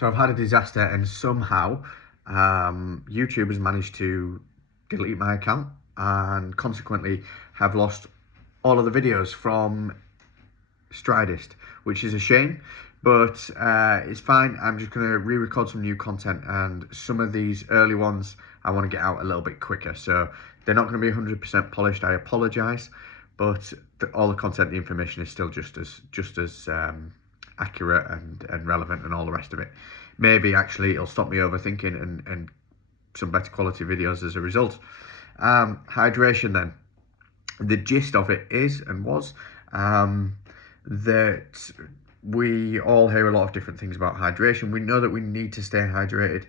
So I've had a disaster, and somehow YouTube has managed to delete my account and consequently have lost all of the videos from Stridist, which is a shame, but it's fine. I'm just going to re-record some new content, and some of these early ones I want to get out a little bit quicker, so they're not going to be 100% polished. I apologize, but all the content, the information is still just as accurate and relevant and all the rest of it. Maybe actually it'll stop me overthinking and some better quality videos as a result. Hydration then. The gist of it is and was that we all hear a lot of different things about hydration. We know that we need to stay hydrated,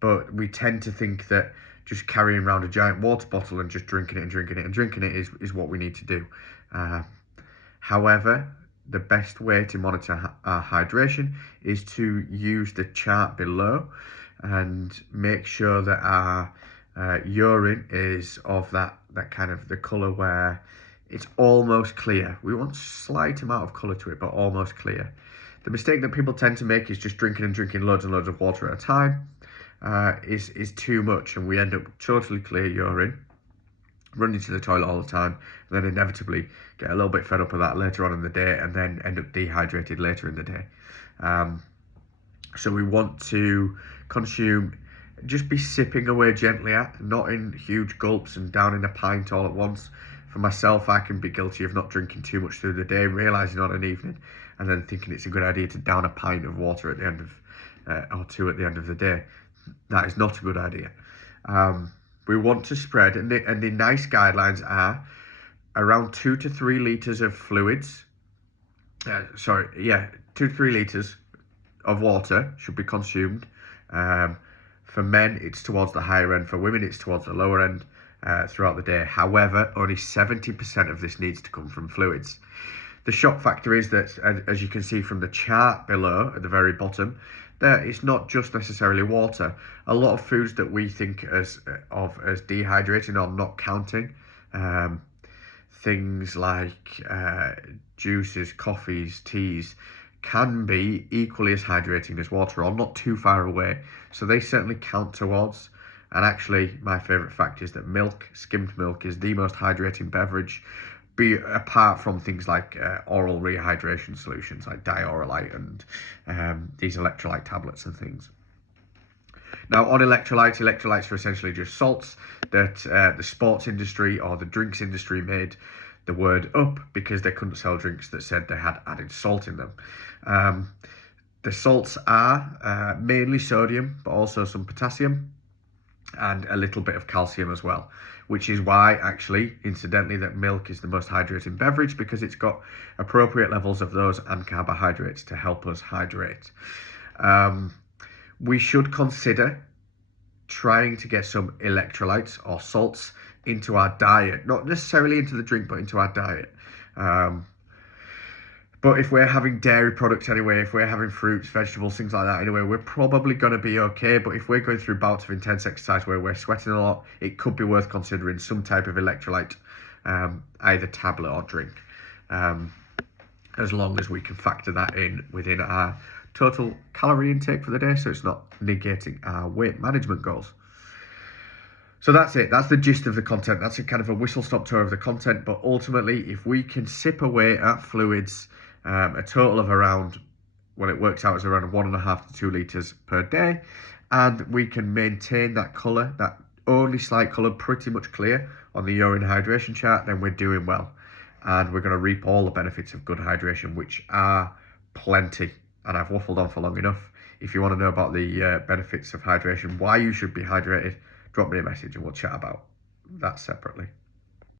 but we tend to think that just carrying around a giant water bottle and just drinking it is what we need to do. However, the best way to monitor our hydration is to use the chart below and make sure that our urine is of that kind of the colour where it's almost clear. We want slight amount of colour to it, but almost clear. The mistake that people tend to make is just drinking loads and loads of water at a time is too much, and we end up totally clear urine, running to the toilet all the time, and then inevitably get a little bit fed up of that later on in the day, and then end up dehydrated later in the day. So we want to consume, just be sipping away gently at, not in huge gulps and down in a pint all at once. For myself, I can be guilty of not drinking too much through the day, realising on an evening, and then thinking it's a good idea to down a pint of water at the end of, or two at the end of the day. That is not a good idea. We want to spread, and the nice guidelines are around 2 to 3 litres of fluids. 2 to 3 litres of water should be consumed. For men, it's towards the higher end. For women, it's towards the lower end throughout the day. However, only 70% of this needs to come from fluids. The shock factor is that, as you can see from the chart below at the very bottom, that it's not just necessarily water. A lot of foods that we think as dehydrating or not counting, things like juices, coffees, teas, can be equally as hydrating as water, or not too far away. So they certainly count towards. And actually, my favourite fact is that milk, skimmed milk, is the most hydrating beverage, apart from things like oral rehydration solutions like Dioralyte and these electrolyte tablets and things. Now, on electrolytes are essentially just salts that the sports industry or the drinks industry made the word up because they couldn't sell drinks that said they had added salt in them. The salts are mainly sodium, but also some potassium and a little bit of calcium as well, which is why, actually, incidentally, that milk is the most hydrating beverage, because it's got appropriate levels of those and carbohydrates to help us hydrate. We should consider trying to get some electrolytes or salts into our diet, not necessarily into the drink, but into our diet. But if we're having dairy products anyway, if we're having fruits, vegetables, things like that anyway, we're probably going to be okay. But if we're going through bouts of intense exercise where we're sweating a lot, it could be worth considering some type of electrolyte, either tablet or drink, as long as we can factor that in within our total calorie intake for the day, so it's not negating our weight management goals. So that's it. That's the gist of the content. That's a kind of a whistle-stop tour of the content. But ultimately, if we can sip away at fluids, a total of around, well, it works out as around 1.5 to 2 litres per day, and we can maintain that colour, that only slight colour, pretty much clear on the urine hydration chart, then we're doing well. And we're going to reap all the benefits of good hydration, which are plenty. And I've waffled on for long enough. If you want to know about the benefits of hydration, why you should be hydrated, drop me a message and we'll chat about that separately.